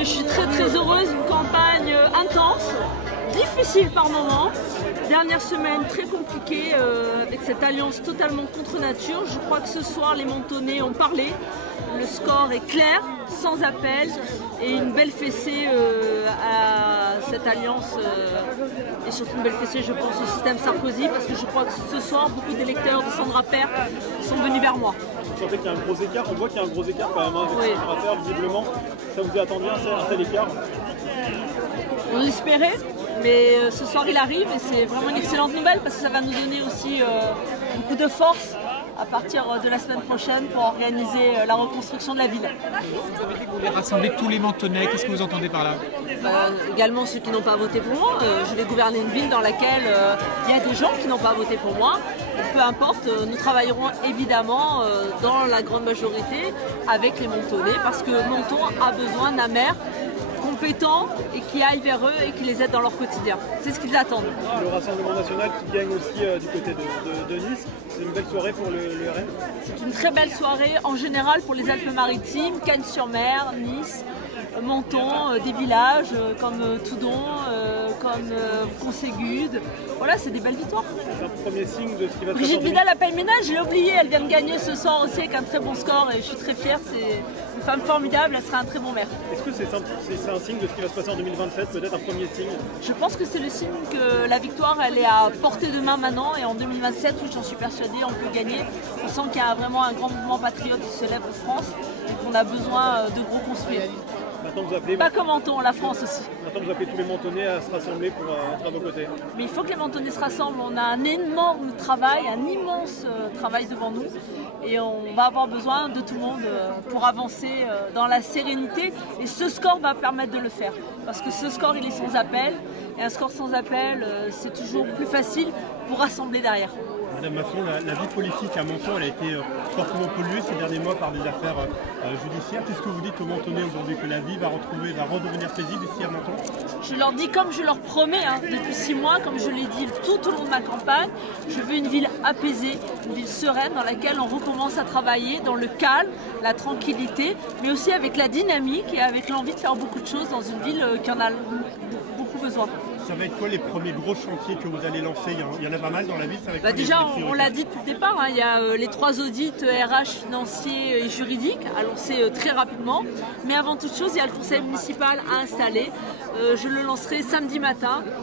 je suis très heureuse, une campagne intense, difficile par moments. Dernière semaine très compliquée avec cette alliance totalement contre nature. Je crois que ce soir les Montonnais ont parlé. Le score est clair, sans appel et une belle fessée à cette alliance et surtout une belle fessée je pense au système Sarkozy parce que je crois que ce soir beaucoup d'électeurs de Sandra Père sont venus vers moi. Vous sentez qu'il y a un gros écart, on voit qu'il y a un gros écart quand même avec Sandra Père visiblement. Ça vous attendait un tel écart? On l'espérait, mais ce soir il arrive et c'est vraiment une excellente nouvelle parce que ça va nous donner aussi beaucoup de force à partir de la semaine prochaine pour organiser la reconstruction de la ville. Vous avez dit que vous voulez rassembler tous les Mentonnais, qu'est-ce que vous entendez par là? Également ceux qui n'ont pas voté pour moi. Je vais gouverner une ville dans laquelle il y a des gens qui n'ont pas voté pour moi. Peu importe, nous travaillerons évidemment dans la grande majorité avec les Montonnais parce que Menton a besoin d'un maire compétents et qui aillent vers eux et qui les aident dans leur quotidien. C'est ce qu'ils attendent. Le Rassemblement National qui gagne aussi du côté de Nice, c'est une belle soirée pour le RN? C'est une très belle soirée en général pour les Alpes-Maritimes, Cannes-sur-Mer, Nice, Menton, des villages comme Toudon, comme Conségude. Voilà, c'est des belles victoires. C'est un premier signe de ce qui va se passer. Brigitte Vidal à Palménage, je l'ai oublié, elle vient de gagner ce soir aussi avec un très bon score et je suis très fière. C'est une femme formidable, elle sera un très bon maire. Est-ce que c'est un signe de ce qui va se passer en 2027, peut-être un premier signe? Je pense que c'est le signe que la victoire elle est à portée de main maintenant et en 2027, oui, j'en suis persuadée, on peut gagner. On sent qu'il y a vraiment un grand mouvement patriote qui se lève en France et qu'on a besoin de gros construire. Maintenant, vous appelez, pas comme Menton, la France aussi. Maintenant vous appelez tous les Mentonnais à se rassembler pour être à vos côtés. Mais il faut que les Mentonnais se rassemblent. On a un énorme travail, un immense travail devant nous. Et on va avoir besoin de tout le monde pour avancer dans la sérénité. Et ce score va permettre de le faire. Parce que ce score, il est sans appel. Et un score sans appel, c'est toujours plus facile pour rassembler derrière. Madame Masson, la vie politique à Menton, elle a été fortement polluée ces derniers mois par des affaires judiciaires. Qu'est-ce que vous dites aux Mentonnais aujourd'hui, que la vie va redevenir paisible ici à Menton? Je leur dis comme je leur promets depuis 6 mois, comme je l'ai dit tout au long de ma campagne, je veux une ville apaisée, une ville sereine dans laquelle on recommence à travailler dans le calme, la tranquillité, mais aussi avec la dynamique et avec l'envie de faire beaucoup de choses dans une ville qui en a beaucoup besoin. Ça va être quoi les premiers gros chantiers que vous allez lancer? Il y en a pas mal dans la ville. Déjà, on l'a dit depuis le départ, il y a les 3 audits RH, financiers et juridiques à lancer très rapidement. Mais avant toute chose, il y a le conseil municipal à installer. Je le lancerai samedi matin.